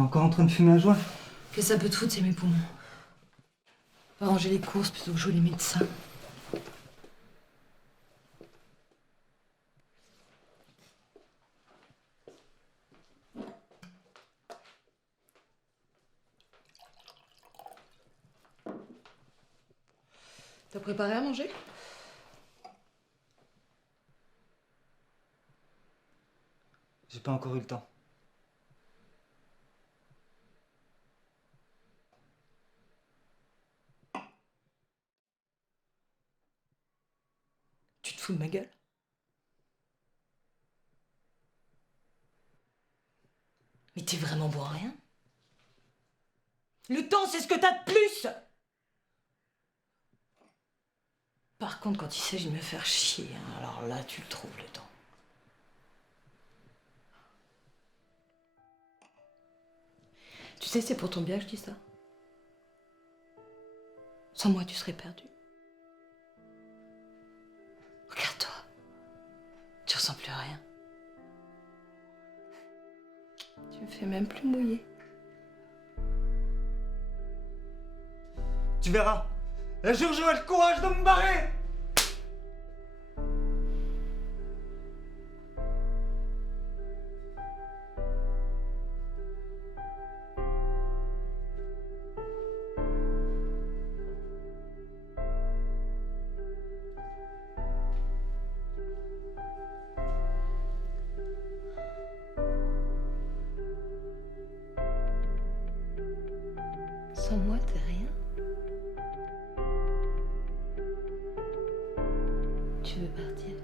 T'es encore en train de fumer un joint? Que ça peut te foutre, c'est mes poumons. Va ranger les courses plutôt que jouer les médecins. T'as préparé à manger? J'ai pas encore eu le temps. Tu te fous de ma gueule? Mais t'es vraiment bon à rien? Le temps, c'est ce que t'as de plus! Par contre, quand il s'agit de me faire chier, hein, alors là, tu le trouves, le temps. Tu sais, c'est pour ton bien que je dis ça. Sans moi, tu serais perdu. Regarde-toi. Tu ressens plus à rien. Tu me fais même plus mouiller. Tu verras. Un jour, j'aurai le courage de me barrer. Sans moi, t'es rien. Tu veux partir?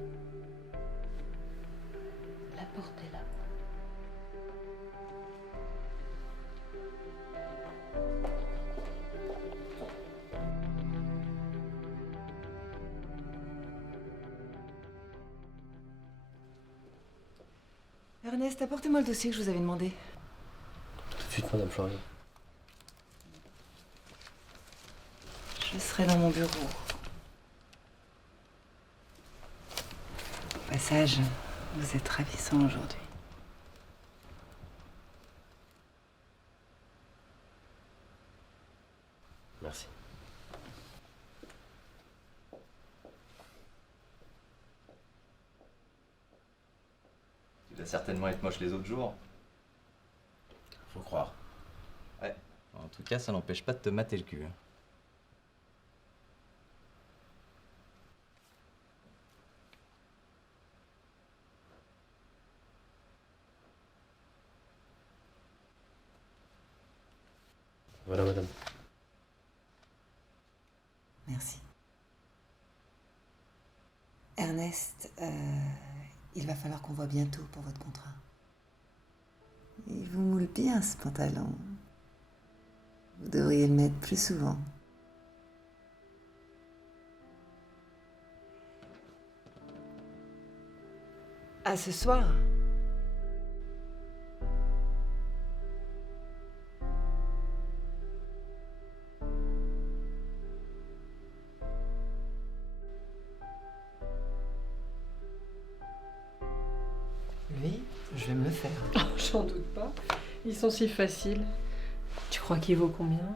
La porte est là. Ernest, apportez-moi le dossier que je vous avais demandé. Tout de suite, Madame Florian. Je serai dans mon bureau. Au passage, vous êtes ravissant aujourd'hui. Merci. Tu dois certainement être moche les autres jours. Faut croire. Ouais. En tout cas, ça n'empêche pas de te mater le cul. Hein. Voilà, madame. Merci. Ernest, il va falloir qu'on voit bientôt pour votre contrat. Il vous moule bien ce pantalon. Vous devriez le mettre plus souvent. À ce soir. Oui, je vais me le faire. J'en doute pas. Ils sont si faciles. Tu crois qu'il vaut combien?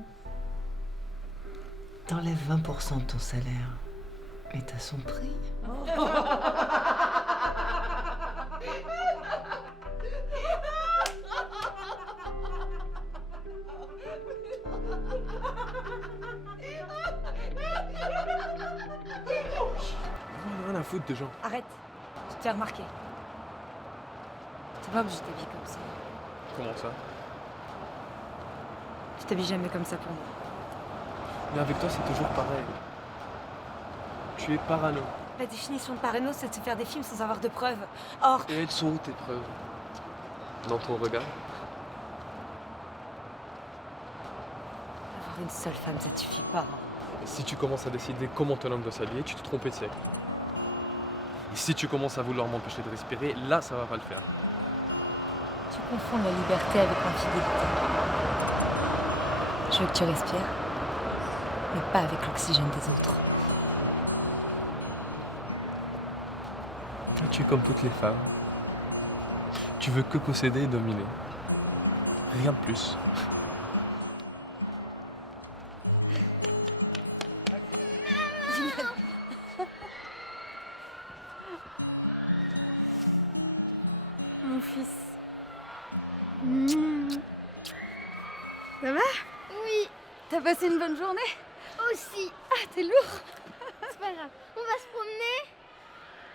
T'enlèves 20% de ton salaire. Et t'as son prix. Rien à foutre de gens. Arrête, je t'ai remarqué. T'es pas obligé de t'habiller comme ça. Comment ça? Tu t'habilles jamais comme ça pour moi. Mais avec toi, c'est toujours pareil. Tu es parano. La définition de parano, c'est de se faire des films sans avoir de preuves. Or, Et elles sont où tes preuves? Dans ton regard? avoir une seule femme, ça te suffit pas. Si tu commences à décider comment ton homme doit s'habiller, tu te trompes de siècle. Et si tu commences à vouloir m'empêcher de respirer, là, ça va pas le faire. Tu confonds la liberté avec l'infidélité. Je veux que tu respires, mais pas avec l'oxygène des autres. Tu es comme toutes les femmes. Tu veux que posséder et dominer. Rien de plus. Mon fils. Ça va? Oui, T'as passé une bonne journée? aussi. Ah, t'es lourd. C'est pas grave. On va se promener.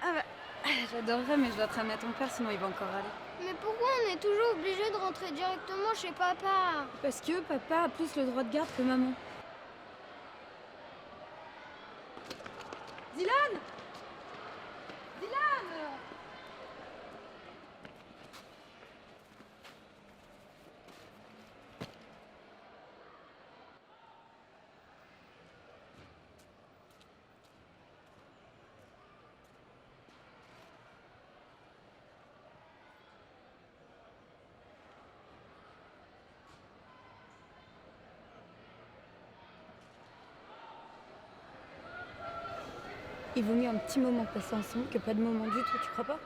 Ah bah, j'adorerais, mais je dois te ramener à ton père, sinon il va encore râler. Mais pourquoi on est toujours obligé de rentrer directement chez papa? Parce que papa a plus le droit de garde que maman. Dylan! Dylan! Il vaut mieux un petit moment passé ensemble que pas de moment du tout, tu crois pas?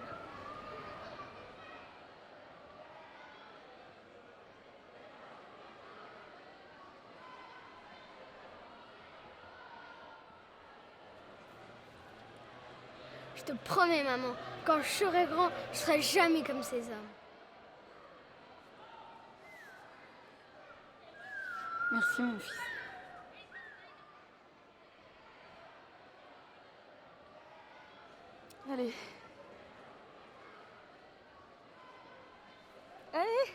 Je te promets, maman, quand je serai grand, je serai jamais comme ces hommes. Merci, mon fils. Allez. Allez.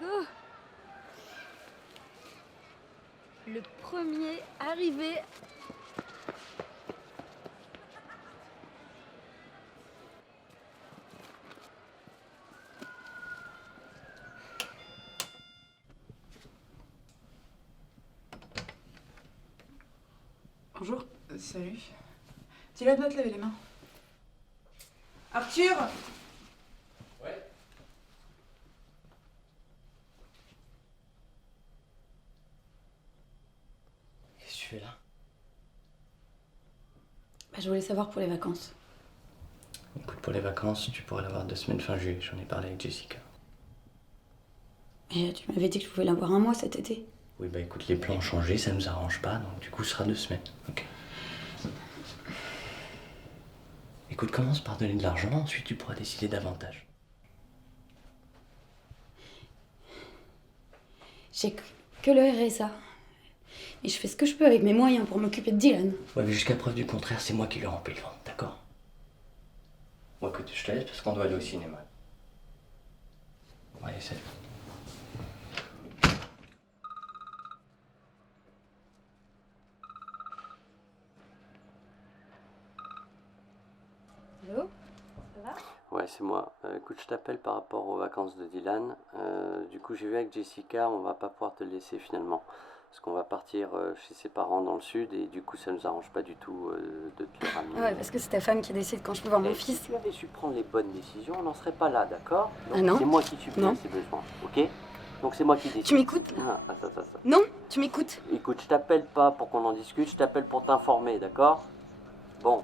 Go. Le premier arrivé. Bonjour. Salut. Dis-la de te laver les mains. Arthur! Ouais. Qu'est-ce que tu fais là? Bah, je voulais savoir pour les vacances. Écoute, pour les vacances, tu pourrais l'avoir 2 semaines fin juillet. J'en ai parlé avec Jessica. Et tu m'avais dit que je pouvais l'avoir un mois cet été. Oui, bah écoute, les plans ont changé, ça nous arrange pas, donc du coup, ce sera 2 semaines. Ok. Écoute, commence par donner de l'argent, ensuite tu pourras décider davantage. J'ai que le RSA. Et je fais ce que je peux avec mes moyens pour m'occuper de Dylan. Ouais, mais jusqu'à preuve du contraire, c'est moi qui lui remplis le ventre, d'accord? Bon, écoute, je te laisse parce qu'on doit aller au cinéma. Bon, allez, salut. Allô? Ouais, c'est moi. Écoute, je t'appelle par rapport aux vacances de Dylan. Du coup, j'ai vu avec Jessica, on va pas pouvoir te le laisser finalement. Parce qu'on va partir chez ses parents dans le sud et du coup, ça nous arrange pas du tout de te le ramener. Ah ouais, parce que c'est ta femme qui décide quand je peux voir mon Et fils. Si tu avais su prendre les bonnes décisions, on n'en serait pas là, d'accord? Donc, Ah non? c'est moi qui subviens Non. à ses besoins, ok? Donc c'est moi qui décide. Tu m'écoutes? Ah, attends. Non, tu m'écoutes. Écoute, je t'appelle pas pour qu'on en discute, je t'appelle pour t'informer, d'accord? Bon,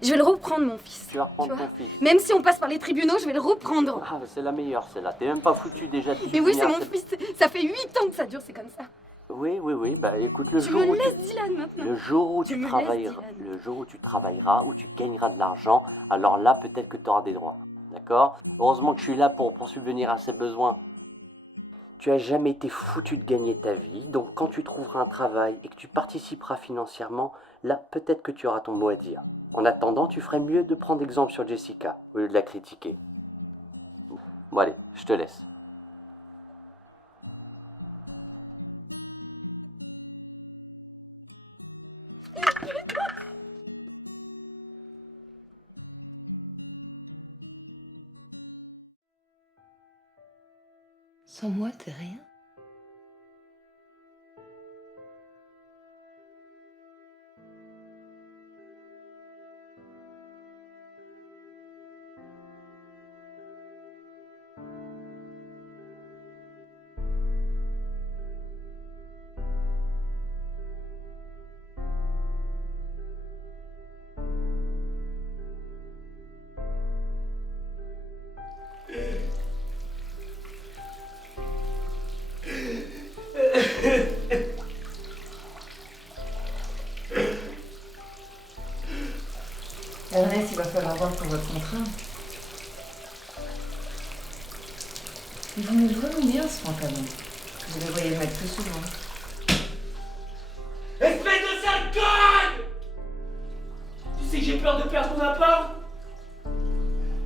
Je vais le reprendre, mon fils. tu vas reprendre Tu vois, ton fils. même si on passe par les tribunaux, je vais le reprendre. Ah, c'est la meilleure, celle-là. T'es même pas foutu déjà de Mais oui, c'est subvenir à mon cette- fils. Ça fait 8 ans que ça dure, c'est comme ça. Oui, bah écoute, le Tu jour me où laisses Dylan maintenant. le jour où Tu tu me laisses, travailleras, Dylan. le jour où tu travailleras, où tu gagneras de l'argent, alors là, peut-être que tu auras des droits. D'accord? Heureusement que je suis là pour subvenir à ses besoins. Tu as jamais été foutu de gagner ta vie, donc quand tu trouveras un travail et que tu participeras financièrement, là, peut-être que tu auras ton mot à dire. En attendant, tu ferais mieux de prendre exemple sur Jessica, au lieu de la critiquer. Bon allez, je te laisse. Sans moi, t'es rien. revoir pour votre contrat. Il vous met vraiment bien ce pantalon. Vous devriez le mettre plus souvent. Espèce de sale conne! Tu sais que j'ai peur de perdre mon appart?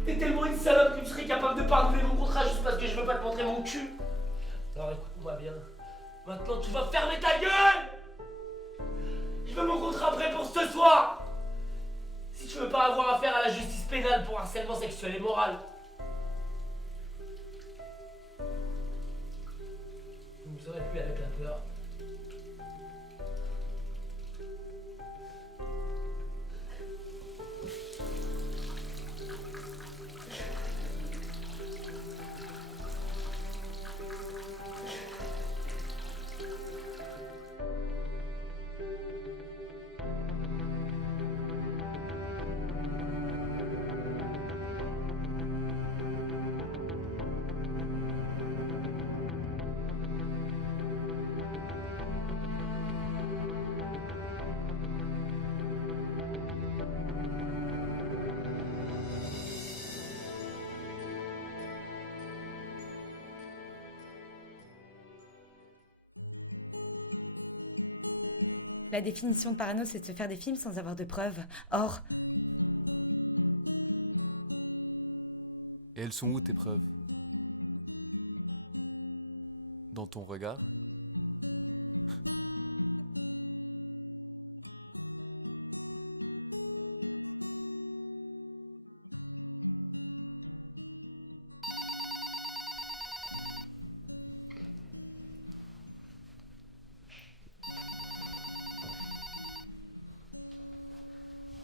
T'es tellement une salope que tu serais capable de pardonner mon contrat juste parce que je veux pas te montrer mon cul. Alors écoute-moi bien. Maintenant tu vas fermer ta gueule! Je veux mon contrat prêt pour ce soir! Si tu veux pas avoir affaire à la justice pénale pour harcèlement sexuel et moral. Vous aurez plus avec la peur. La définition de parano, c'est de se faire des films sans avoir de preuves. Or, Et elles sont où tes preuves? Dans ton regard?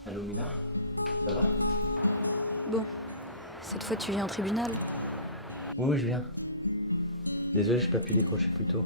Allô Mina, ça va? Bon, cette fois tu viens au tribunal. Oui, je viens. Désolé, j'ai pas pu décrocher plus tôt.